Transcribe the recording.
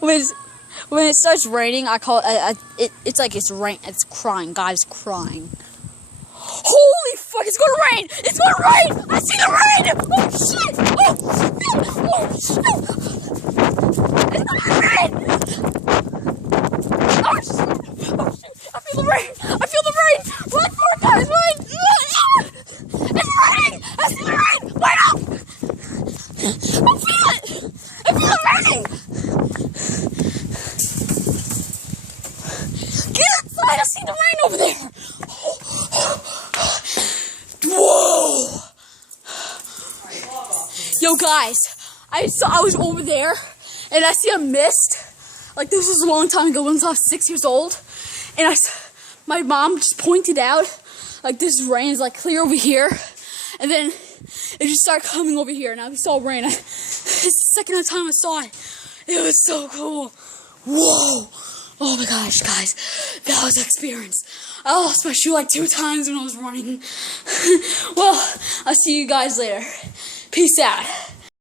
when it starts raining, I call it. It's like it's rain. It's crying. God is crying. Holy fuck! It's gonna rain! It's gonna rain! I see the rain! Oh shit! Oh shit! Oh shit! It's gonna rain! Oh shit! Oh shit! I feel the rain! I feel the rain! Run for it, guys! Run! It's raining! I see the rain! Wait up! I feel it! I feel it raining! Get outside! I see the rain over there! Whoa! Yo, guys, I was over there, and I see a mist. Like, this was a long time ago when I was 6 years old, and my mom just pointed out, like, this rain is like clear over here, and then it just started coming over here, and I saw rain. It's the second time I saw it. It was so cool. Whoa! Oh my gosh, guys, that was an experience. I lost my shoe like 2 times when I was running. Well, I'll see you guys later. Peace out.